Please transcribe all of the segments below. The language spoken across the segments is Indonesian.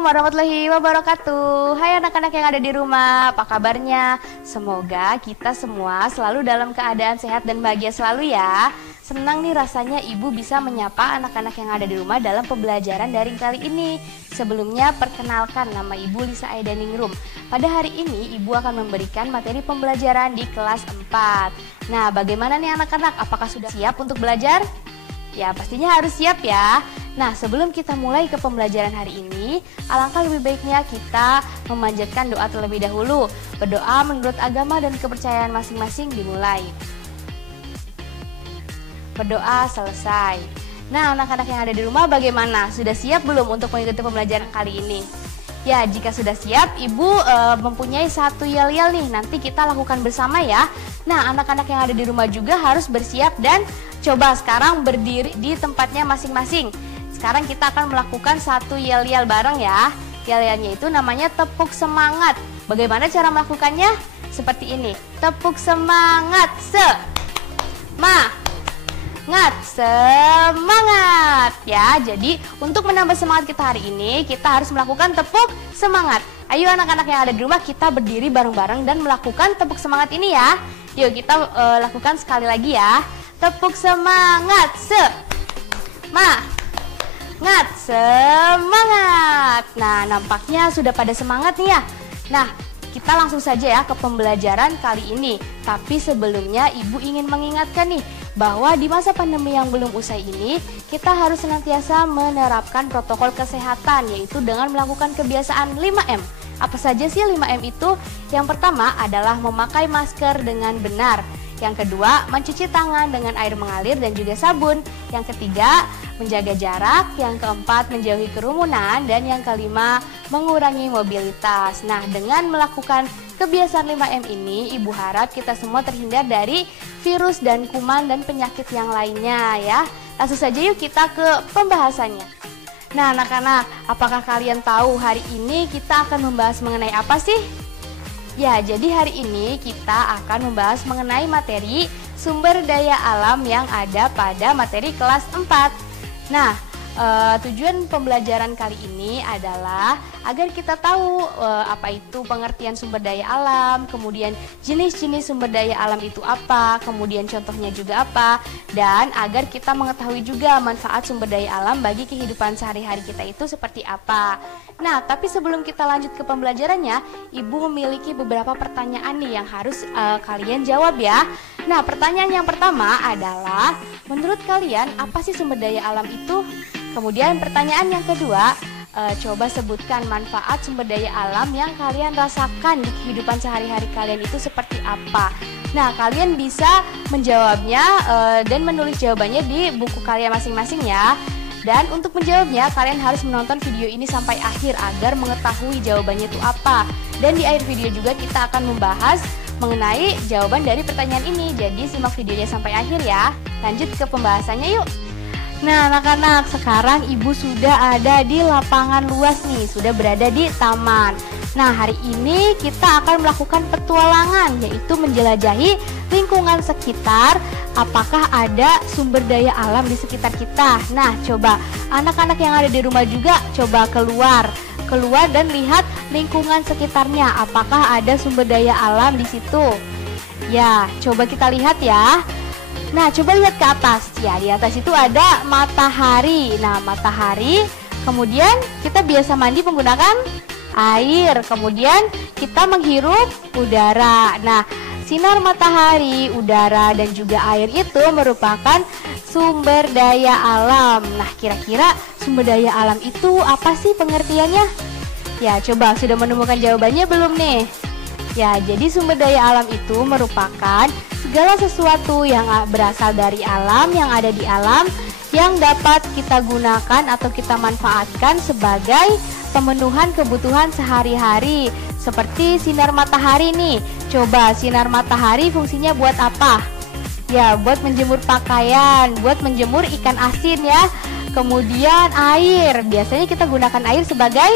Assalamualaikum warahmatullahi wabarakatuh. Hai anak-anak yang ada di rumah, apa kabarnya? Semoga kita semua selalu dalam keadaan sehat dan bahagia selalu ya. Senang nih rasanya ibu bisa menyapa anak-anak yang ada di rumah dalam pembelajaran daring kali ini. Sebelumnya perkenalkan, nama ibu Lisa Aidaningrum. Pada hari ini ibu akan memberikan materi pembelajaran di kelas 4. Nah, bagaimana nih anak-anak? Apakah sudah siap untuk belajar? Ya, pastinya harus siap ya. Nah, sebelum kita mulai ke pembelajaran hari ini, alangkah lebih baiknya kita memanjatkan doa terlebih dahulu. Berdoa menurut agama dan kepercayaan masing-masing dimulai. Berdoa selesai. Nah, anak-anak yang ada di rumah bagaimana? Sudah siap belum untuk mengikuti pembelajaran kali ini? Ya, jika sudah siap, ibu mempunyai satu yel-yel nih. Nanti kita lakukan bersama ya. Nah, anak-anak yang ada di rumah juga harus bersiap dan coba sekarang berdiri di tempatnya masing-masing. Sekarang kita akan melakukan satu yel-yel bareng ya. Yel-yelnya itu namanya tepuk semangat. Bagaimana cara melakukannya? Seperti ini. Tepuk semangat. Semangat ya. Jadi untuk menambah semangat kita hari ini, kita harus melakukan tepuk semangat. Ayo anak-anak yang ada di rumah, kita berdiri bareng-bareng dan melakukan tepuk semangat ini ya. Yuk kita lakukan sekali lagi ya. Tepuk semangat. Semangat. Nah, nampaknya sudah pada semangat nih ya. Nah, kita langsung saja ya ke pembelajaran kali ini. Tapi sebelumnya ibu ingin mengingatkan nih bahwa di masa pandemi yang belum usai ini, kita harus senantiasa menerapkan protokol kesehatan, yaitu dengan melakukan kebiasaan 5M. Apa saja sih 5M itu? Yang pertama adalah memakai masker dengan benar. Yang kedua, mencuci tangan dengan air mengalir dan juga sabun. Yang ketiga, menjaga jarak. Yang keempat, menjauhi kerumunan. Dan yang kelima, mengurangi mobilitas. Nah, dengan melakukan kebiasaan 5M ini, ibu harap kita semua terhindar dari virus dan kuman dan penyakit yang lainnya ya. Langsung saja yuk kita ke pembahasannya. Nah, anak-anak, apakah kalian tahu hari ini kita akan membahas mengenai apa sih? Ya, jadi hari ini kita akan membahas mengenai materi sumber daya alam yang ada pada materi kelas 4. Nah, tujuan pembelajaran kali ini adalah agar kita tahu apa itu pengertian sumber daya alam, kemudian jenis-jenis sumber daya alam itu apa, kemudian contohnya juga apa, dan agar kita mengetahui juga manfaat sumber daya alam bagi kehidupan sehari-hari kita itu seperti apa. Nah, tapi sebelum kita lanjut ke pembelajarannya, ibu memiliki beberapa pertanyaan nih yang harus kalian jawab ya. Nah, pertanyaan yang pertama adalah, menurut kalian apa sih sumber daya alam itu? Kemudian pertanyaan yang kedua, coba sebutkan manfaat sumber daya alam yang kalian rasakan di kehidupan sehari-hari kalian itu seperti apa. Nah, kalian bisa menjawabnya dan menulis jawabannya di buku kalian masing-masing ya. Dan untuk menjawabnya, kalian harus menonton video ini sampai akhir agar mengetahui jawabannya itu apa. Dan di akhir video juga kita akan membahas mengenai jawaban dari pertanyaan ini. Jadi simak videonya sampai akhir ya. Lanjut ke pembahasannya yuk. Nah, anak-anak, sekarang ibu sudah ada di lapangan luas nih, sudah berada di taman. Nah, hari ini kita akan melakukan petualangan, yaitu menjelajahi lingkungan sekitar. Apakah ada sumber daya alam di sekitar kita? Nah, coba anak-anak yang ada di rumah juga coba keluar dan lihat lingkungan sekitarnya. Apakah ada sumber daya alam di situ? Ya, coba kita lihat ya. Nah, coba lihat ke atas. Ya, di atas itu ada matahari. Nah, matahari. Kemudian kita biasa mandi menggunakan air. Kemudian kita menghirup udara. Nah, sinar matahari, udara, dan juga air itu merupakan sumber daya alam. Nah, kira-kira sumber daya alam itu apa sih pengertiannya? Ya, coba sudah menemukan jawabannya belum nih? Ya, jadi sumber daya alam itu merupakan segala sesuatu yang berasal dari alam, yang ada di alam, yang dapat kita gunakan atau kita manfaatkan sebagai pemenuhan kebutuhan sehari-hari. Seperti sinar matahari nih. Coba sinar matahari fungsinya buat apa? Ya, buat menjemur pakaian, buat menjemur ikan asin ya. Kemudian air, biasanya kita gunakan air sebagai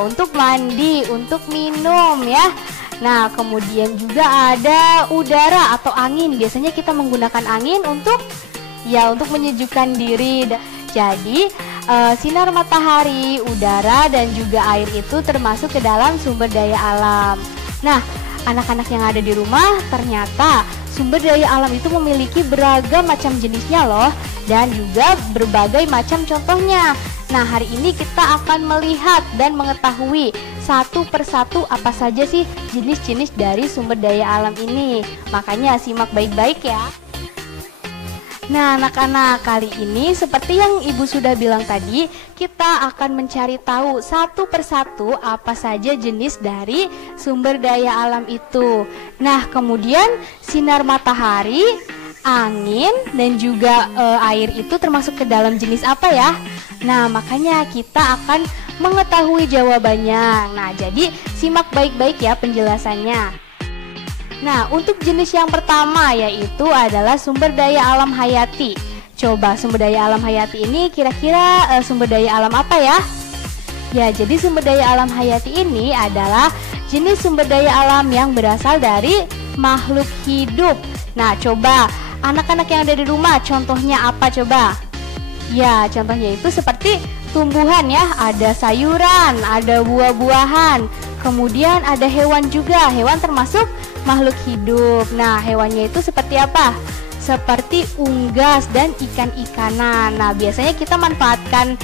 untuk mandi, untuk minum ya. Nah, kemudian juga ada udara atau angin. Biasanya kita menggunakan angin untuk menyejukkan diri. Jadi sinar matahari, udara, dan juga air itu termasuk ke dalam sumber daya alam. Nah, anak-anak yang ada di rumah, ternyata sumber daya alam itu memiliki beragam macam jenisnya loh, dan juga berbagai macam contohnya. Nah, hari ini kita akan melihat dan mengetahui satu persatu apa saja sih jenis-jenis dari sumber daya alam ini. Makanya simak baik-baik ya. Nah, anak-anak, kali ini seperti yang Ibu sudah bilang tadi, kita akan mencari tahu satu persatu apa saja jenis dari sumber daya alam itu. Nah, kemudian sinar matahari, angin, dan juga air itu termasuk ke dalam jenis apa ya? Nah, makanya kita akan mengetahui jawabannya. Nah, jadi simak baik-baik ya penjelasannya. Nah, untuk jenis yang pertama yaitu adalah sumber daya alam hayati. Coba sumber daya alam hayati ini kira-kira sumber daya alam apa ya? Ya, jadi sumber daya alam hayati ini adalah jenis sumber daya alam yang berasal dari makhluk hidup. Nah, coba anak-anak yang ada di rumah, contohnya apa coba? Ya, contohnya itu seperti tumbuhan ya, ada sayuran, ada buah-buahan, kemudian ada hewan juga. Hewan termasuk makhluk hidup. Nah, hewannya itu seperti apa? Seperti unggas dan ikan-ikanan. Nah, biasanya kita manfaatkan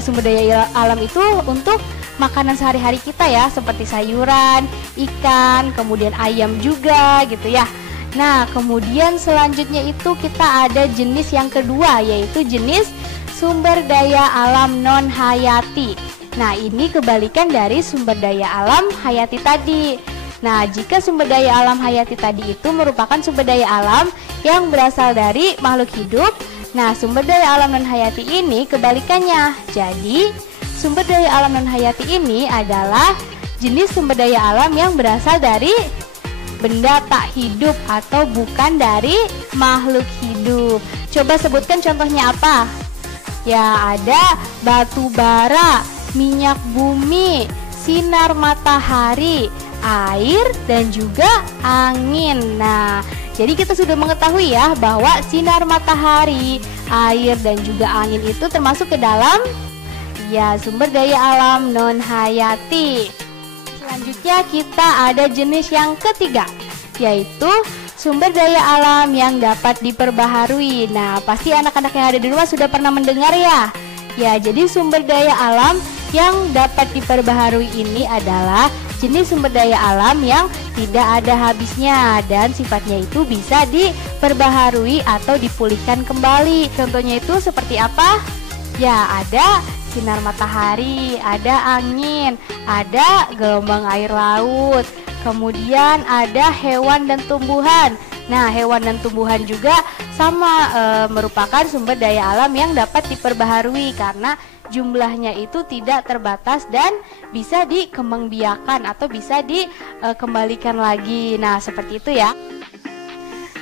sumber daya alam itu untuk makanan sehari-hari kita ya, seperti sayuran, ikan, kemudian ayam juga gitu ya. Nah, kemudian selanjutnya itu kita ada jenis yang kedua, yaitu jenis sumber daya alam non-hayati. Nah, ini kebalikan dari sumber daya alam hayati tadi. Nah, jika sumber daya alam hayati tadi itu merupakan sumber daya alam yang berasal dari makhluk hidup, nah sumber daya alam non-hayati ini kebalikannya. Jadi, sumber daya alam non-hayati ini adalah jenis sumber daya alam yang berasal dari benda tak hidup atau bukan dari makhluk hidup. Coba sebutkan contohnya apa? Ya, ada batu bara, minyak bumi, sinar matahari, air, dan juga angin. Nah, jadi kita sudah mengetahui ya bahwa sinar matahari, air, dan juga angin itu termasuk ke dalam ya sumber daya alam non-hayati. Selanjutnya kita ada jenis yang ketiga, yaitu sumber daya alam yang dapat diperbaharui. Nah, pasti anak-anak yang ada di rumah sudah pernah mendengar ya. Ya, jadi sumber daya alam yang dapat diperbaharui ini adalah jenis sumber daya alam yang tidak ada habisnya dan sifatnya itu bisa diperbaharui atau dipulihkan kembali. Contohnya itu seperti apa? Ya, ada sinar matahari, ada angin, ada gelombang air laut, kemudian ada hewan dan tumbuhan. Nah, hewan dan tumbuhan juga sama merupakan sumber daya alam yang dapat diperbaharui karena jumlahnya itu tidak terbatas dan bisa dikembangbiakan atau bisa dikembalikan lagi. Nah, seperti itu ya.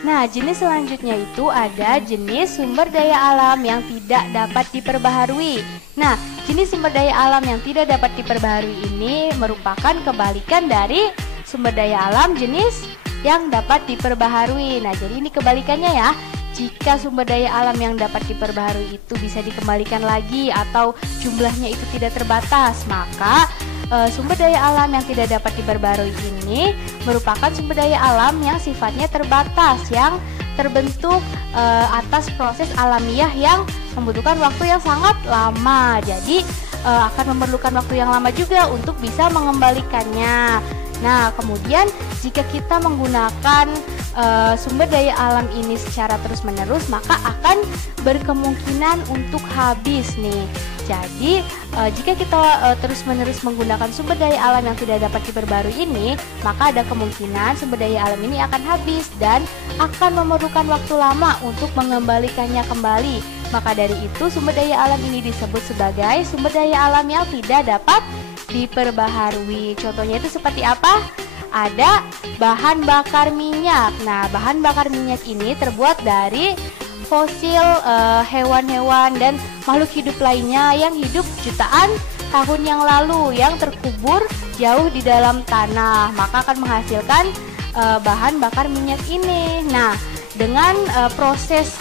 Nah, jenis selanjutnya itu ada jenis sumber daya alam yang tidak dapat diperbaharui. Nah, jenis sumber daya alam yang tidak dapat diperbaharui ini merupakan kebalikan dari sumber daya alam jenis yang dapat diperbaharui. Nah, jadi ini kebalikannya ya. Jika sumber daya alam yang dapat diperbaharui itu bisa dikembalikan lagi atau jumlahnya itu tidak terbatas, maka sumber daya alam yang tidak dapat diperbaharui ini merupakan sumber daya alam yang sifatnya terbatas, yang terbentuk atas proses alamiah yang membutuhkan waktu yang sangat lama. Jadi akan memerlukan waktu yang lama juga untuk bisa mengembalikannya. Nah, kemudian jika kita menggunakan sumber daya alam ini secara terus-menerus, maka akan berkemungkinan untuk habis nih. Jadi, jika kita terus-menerus menggunakan sumber daya alam yang tidak dapat diperbarui ini, maka ada kemungkinan sumber daya alam ini akan habis dan akan memerlukan waktu lama untuk mengembalikannya kembali. Maka dari itu, sumber daya alam ini disebut sebagai sumber daya alam yang tidak dapat diperbaharui. Contohnya itu seperti apa? Ada bahan bakar minyak. Nah, bahan bakar minyak ini terbuat dari fosil hewan-hewan dan makhluk hidup lainnya yang hidup jutaan tahun yang lalu, yang terkubur jauh di dalam tanah, maka akan menghasilkan bahan bakar minyak ini. Nah, dengan proses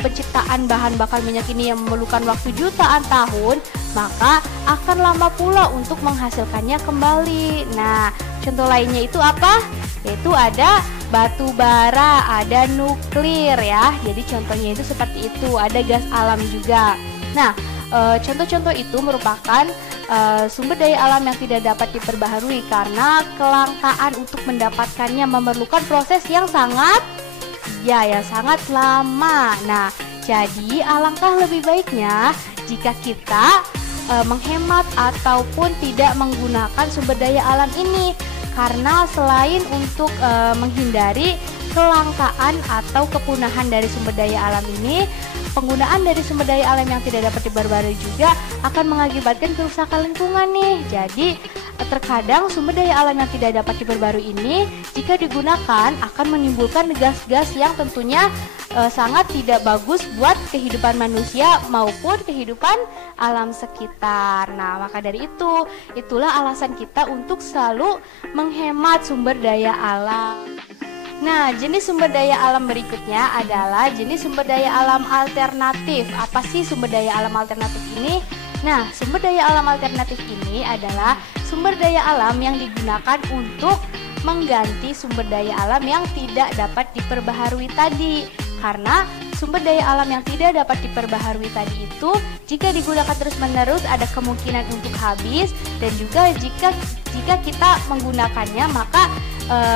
penciptaan bahan bakar minyak ini yang memerlukan waktu jutaan tahun, maka akan lama pula untuk menghasilkannya kembali. Nah, contoh lainnya itu apa? Yaitu ada batu bara, ada nuklir ya. Jadi contohnya itu seperti itu, ada gas alam juga. Nah, contoh-contoh itu merupakan sumber daya alam yang tidak dapat diperbaharui karena kelangkaan untuk mendapatkannya memerlukan proses yang sangat lama. Nah, jadi alangkah lebih baiknya jika kita menghemat ataupun tidak menggunakan sumber daya alam ini, karena selain untuk menghindari kelangkaan atau kepunahan dari sumber daya alam ini, penggunaan dari sumber daya alam yang tidak dapat diperbarui juga akan mengakibatkan kerusakan lingkungan nih. Jadi terkadang sumber daya alam yang tidak dapat diperbarui ini jika digunakan akan menimbulkan gas-gas yang tentunya sangat tidak bagus buat kehidupan manusia maupun kehidupan alam sekitar. Nah, maka dari itu, itulah alasan kita untuk selalu menghemat sumber daya alam. Nah, jenis sumber daya alam berikutnya adalah jenis sumber daya alam alternatif. Apa sih sumber daya alam alternatif ini? Nah, sumber daya alam alternatif ini adalah sumber daya alam yang digunakan untuk mengganti sumber daya alam yang tidak dapat diperbaharui tadi. Karena sumber daya alam yang tidak dapat diperbaharui tadi itu jika digunakan terus-menerus ada kemungkinan untuk habis, dan juga jika kita menggunakannya maka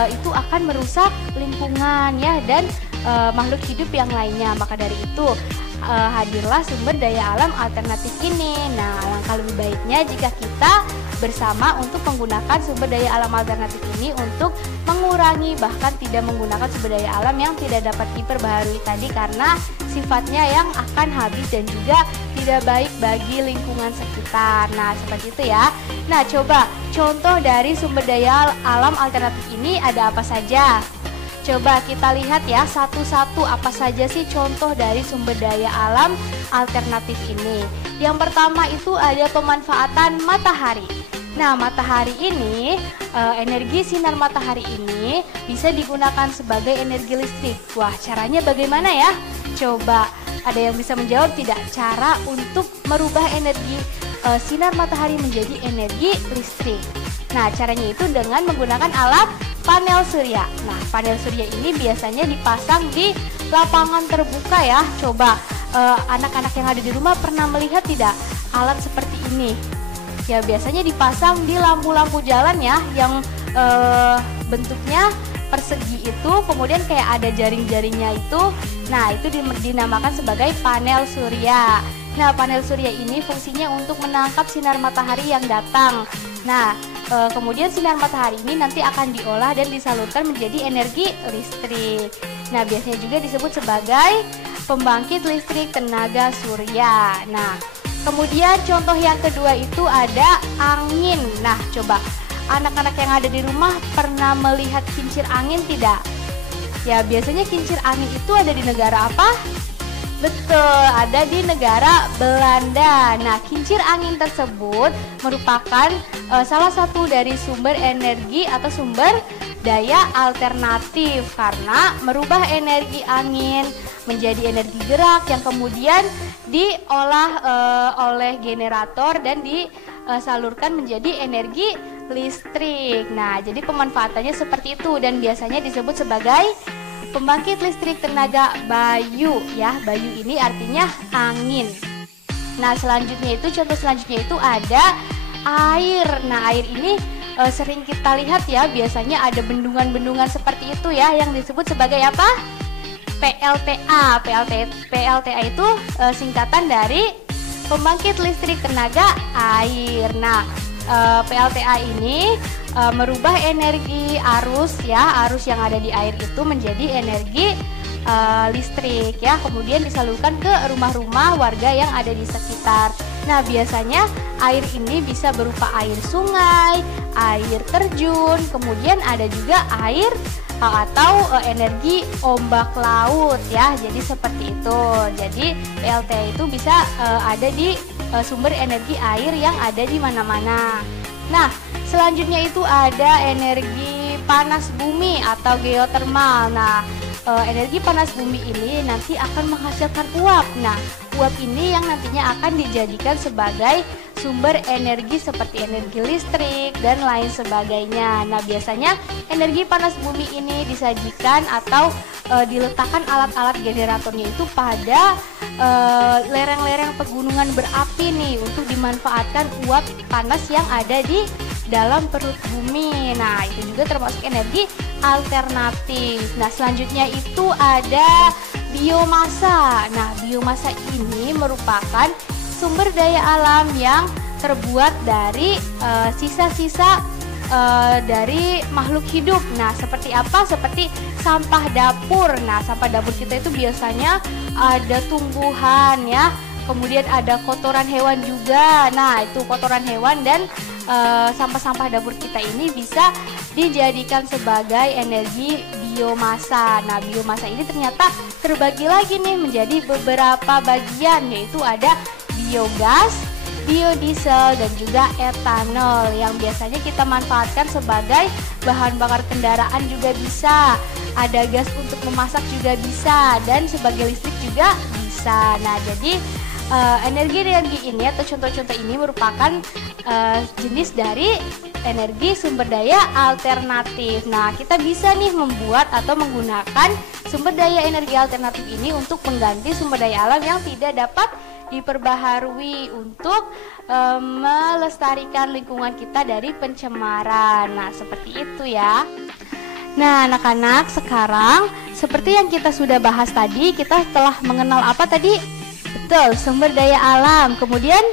itu akan merusak lingkungan ya, dan makhluk hidup yang lainnya. Maka dari itu hadirlah sumber daya alam alternatif ini. Nah, alangkah lebih baiknya jika kita bersama untuk menggunakan sumber daya alam alternatif ini untuk mengurangi bahkan tidak menggunakan sumber daya alam yang tidak dapat diperbaharui tadi, karena sifatnya yang akan habis dan juga tidak baik bagi lingkungan sekitar. Nah, seperti itu ya. Nah, coba contoh dari sumber daya alam alternatif ini ada apa saja? Coba kita lihat ya satu-satu apa saja sih contoh dari sumber daya alam alternatif ini. Yang pertama itu ada pemanfaatan matahari. Nah, matahari ini, energi sinar matahari ini bisa digunakan sebagai energi listrik. Wah, caranya bagaimana ya? Coba, ada yang bisa menjawab tidak? Cara untuk merubah energi sinar matahari menjadi energi listrik. Nah, caranya itu dengan menggunakan alat panel surya. Nah, panel surya ini biasanya dipasang di lapangan terbuka ya. Coba, anak-anak yang ada di rumah pernah melihat tidak alat seperti ini? Ya, biasanya dipasang di lampu-lampu jalan ya, yang bentuknya persegi itu, kemudian kayak ada jaring-jaringnya itu. Nah, itu dinamakan sebagai panel surya. Nah, panel surya ini fungsinya untuk menangkap sinar matahari yang datang. Nah, kemudian sinar matahari ini nanti akan diolah dan disalurkan menjadi energi listrik. Nah, biasanya juga disebut sebagai pembangkit listrik tenaga surya. Nah, kemudian contoh yang kedua itu ada angin. Nah, coba anak-anak yang ada di rumah pernah melihat kincir angin tidak? Ya, biasanya kincir angin itu ada di negara apa? Betul, ada di negara Belanda. Nah, kincir angin tersebut merupakan salah satu dari sumber energi atau sumber daya alternatif, karena merubah energi angin menjadi energi gerak yang kemudian diolah oleh generator dan disalurkan menjadi energi listrik. Nah, jadi pemanfaatannya seperti itu dan biasanya disebut sebagai pembangkit listrik tenaga bayu ya. Bayu ini artinya angin. Nah, selanjutnya itu contoh selanjutnya itu ada air. Nah, air ini sering kita lihat ya, biasanya ada bendungan-bendungan seperti itu ya yang disebut sebagai apa? PLTA. PLTA itu singkatan dari pembangkit listrik tenaga air. Nah, PLTA ini merubah energi arus ya, arus yang ada di air itu menjadi energi listrik ya, kemudian disalurkan ke rumah-rumah warga yang ada di sekitar. Nah, biasanya air ini bisa berupa air sungai, air terjun, kemudian ada juga air atau energi ombak laut ya. Jadi seperti itu. Jadi PLTA itu bisa ada di sumber energi air yang ada di mana-mana. Nah, selanjutnya itu ada energi panas bumi atau geotermal. Nah, energi panas bumi ini nanti akan menghasilkan uap. Nah, uap ini yang nantinya akan dijadikan sebagai sumber energi seperti energi listrik dan lain sebagainya. Nah, biasanya energi panas bumi ini disajikan atau diletakkan alat-alat generatornya itu pada lereng-lereng pegunungan berapi nih untuk dimanfaatkan uap panas yang ada di dalam perut bumi. Nah, itu juga termasuk energi alternatif. Nah, selanjutnya itu ada biomasa. Nah, biomasa ini merupakan sumber daya alam yang terbuat dari sisa-sisa dari makhluk hidup. Nah, seperti apa? Seperti sampah dapur. Nah, sampah dapur kita itu biasanya ada tumbuhan ya. Kemudian ada kotoran hewan juga. Nah, itu kotoran hewan dan sampah-sampah dapur kita ini bisa dijadikan sebagai energi biomasa. Nah, biomasa ini ternyata terbagi lagi nih menjadi beberapa bagian, yaitu ada biogas, biodiesel, dan juga etanol yang biasanya kita manfaatkan sebagai bahan bakar kendaraan juga bisa. Ada gas untuk memasak juga bisa, dan sebagai listrik juga bisa. Nah, jadi energi-energi ini atau contoh-contoh ini merupakan jenis dari energi sumber daya alternatif. Nah, kita bisa nih membuat atau menggunakan sumber daya energi alternatif ini untuk mengganti sumber daya alam yang tidak dapat diperbaharui untuk melestarikan lingkungan kita dari pencemaran. Nah, seperti itu ya. Nah, anak-anak, sekarang seperti yang kita sudah bahas tadi, kita telah mengenal apa tadi? Betul, sumber daya alam. Kemudian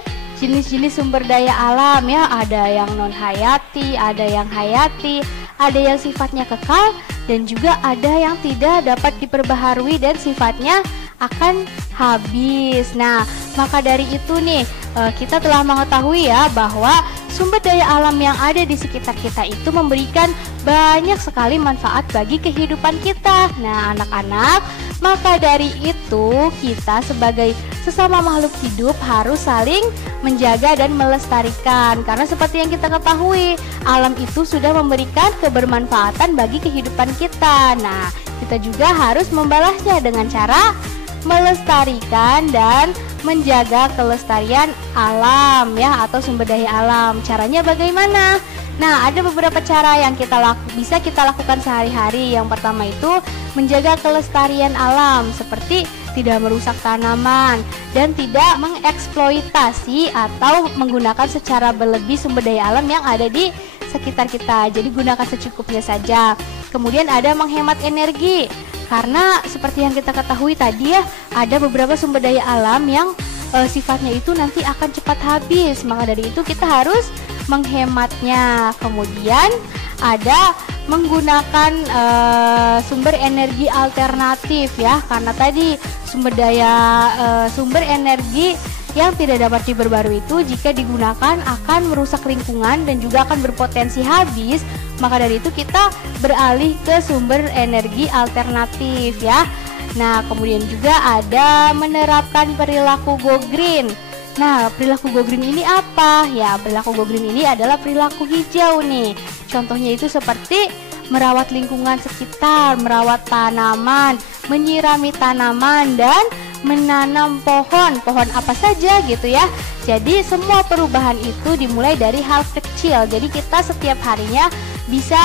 jenis-jenis sumber daya alam ya, ada yang non hayati, ada yang hayati, ada yang sifatnya kekal, dan juga ada yang tidak dapat diperbaharui dan sifatnya akan habis. Nah, maka dari itu nih kita telah mengetahui ya bahwa sumber daya alam yang ada di sekitar kita itu memberikan banyak sekali manfaat bagi kehidupan kita. Nah, anak-anak, maka dari itu kita sebagai sesama makhluk hidup harus saling menjaga dan melestarikan. Karena seperti yang kita ketahui, alam itu sudah memberikan kebermanfaatan bagi kehidupan kita. Nah, kita juga harus membalasnya dengan cara melestarikan dan menjaga kelestarian alam ya, atau sumber daya alam. Caranya bagaimana? Nah, ada beberapa cara yang bisa kita lakukan sehari-hari. Yang pertama itu menjaga kelestarian alam, seperti tidak merusak tanaman dan tidak mengeksploitasi atau menggunakan secara berlebih sumber daya alam yang ada di sekitar kita. Jadi gunakan secukupnya saja. Kemudian ada menghemat energi. Karena seperti yang kita ketahui tadi ya, ada beberapa sumber daya alam yang sifatnya itu nanti akan cepat habis. Maka dari itu kita harus menghematnya. Kemudian ada menggunakan sumber energi alternatif ya, karena tadi sumber energi yang tidak dapat diperbarui itu jika digunakan akan merusak lingkungan dan juga akan berpotensi habis. Maka dari itu kita beralih ke sumber energi alternatif ya. Nah, kemudian juga ada menerapkan perilaku go green. Nah, perilaku go green ini apa? Ya, perilaku go green ini adalah perilaku hijau nih. Contohnya itu seperti merawat lingkungan sekitar, merawat tanaman, menyirami tanaman, dan menanam pohon apa saja gitu ya. Jadi semua perubahan itu dimulai dari hal kecil. Jadi kita setiap harinya bisa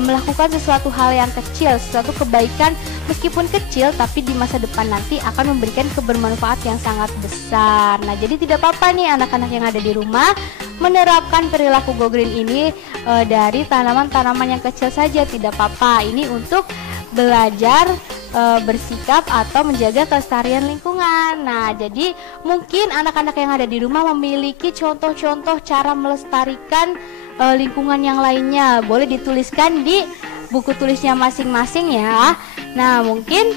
melakukan sesuatu hal yang kecil, sesuatu kebaikan meskipun kecil, tapi di masa depan nanti akan memberikan kebermanfaat yang sangat besar. Nah, jadi tidak apa-apa nih anak-anak yang ada di rumah menerapkan perilaku go green ini dari tanaman-tanaman yang kecil saja, tidak apa-apa. Ini untuk belajar bersikap atau menjaga kelestarian lingkungan. Nah, jadi mungkin anak-anak yang ada di rumah memiliki contoh-contoh cara melestarikan lingkungan yang lainnya. Boleh dituliskan di buku tulisnya masing-masing ya. Nah, mungkin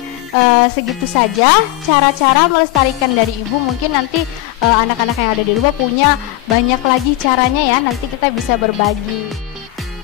segitu saja cara-cara melestarikan dari Ibu. Mungkin nanti anak-anak yang ada di rumah punya banyak lagi caranya ya. Nanti kita bisa berbagi.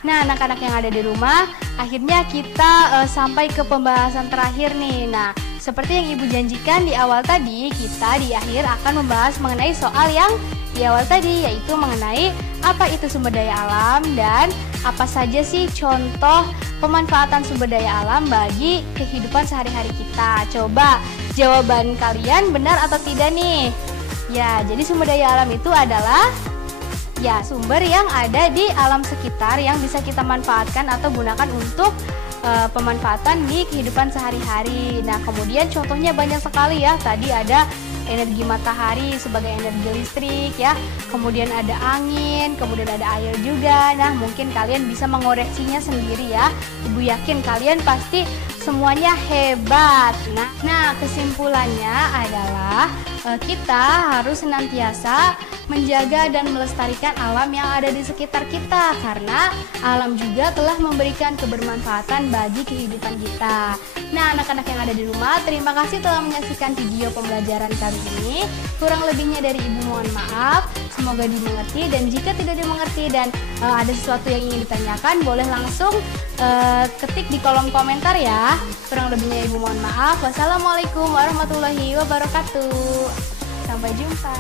Nah, anak-anak yang ada di rumah, akhirnya kita sampai ke pembahasan terakhir nih. Nah, seperti yang Ibu janjikan di awal tadi, kita di akhir akan membahas mengenai soal yang di awal tadi, yaitu mengenai apa itu sumber daya alam dan apa saja sih contoh pemanfaatan sumber daya alam bagi kehidupan sehari-hari kita. Coba jawaban kalian benar atau tidak nih? Ya, jadi sumber daya alam itu adalah ya sumber yang ada di alam sekitar yang bisa kita manfaatkan atau gunakan untuk pemanfaatan di kehidupan sehari-hari. Nah, kemudian contohnya banyak sekali ya. Tadi ada energi matahari sebagai energi listrik ya. Kemudian ada angin, kemudian ada air juga. Nah, mungkin kalian bisa mengoreksinya sendiri ya. Ibu yakin kalian pasti semuanya hebat. Nah, kesimpulannya adalah kita harus senantiasa menjaga dan melestarikan alam yang ada di sekitar kita, karena alam juga telah memberikan kebermanfaatan bagi kehidupan kita. Nah, anak-anak yang ada di rumah, terima kasih telah menyaksikan video pembelajaran kali ini. Kurang lebihnya dari Ibu mohon maaf. Semoga dimengerti, dan jika tidak dimengerti dan ada sesuatu yang ingin ditanyakan, boleh langsung ketik di kolom komentar ya. Kurang lebihnya Ibu mohon maaf. Wassalamualaikum warahmatullahi wabarakatuh. Sampai jumpa.